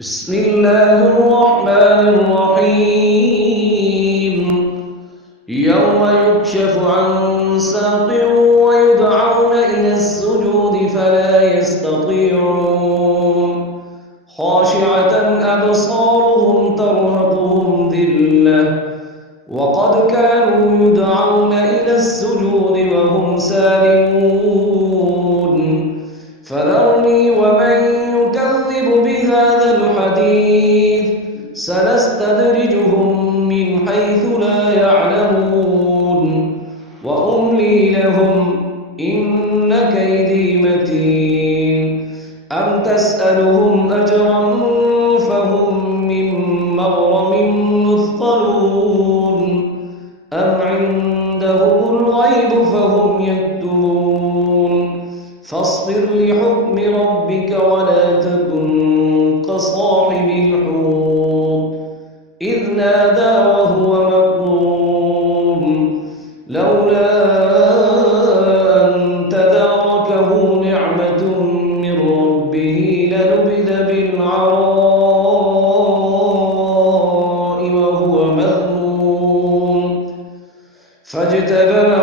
بسم الله الرحمن الرحيم. يوم يكشف عن ساق ويدعون إلى السجود فلا يستطيعون. خاشعة أبصارهم ترهقهم ذلة وقد كانوا يدعون إلى السجود وهم سالمون. فذرني ومن يكذب بهذا الحديث سنستدرجهم من حيث لا يعلمون وأملي لهم إن كيدي متين. أم تسألهم أجرا فهم من مغرم مثقلون أم عندهم الغيب فهم يكتبون. فاصبر لحكم ربك ولا تكن كصاحب الحوت إذ نادى وهو مكظوم لولا أن تداركه نعمة من ربه لنبذ بالعراء وهو مذموم فاجتباه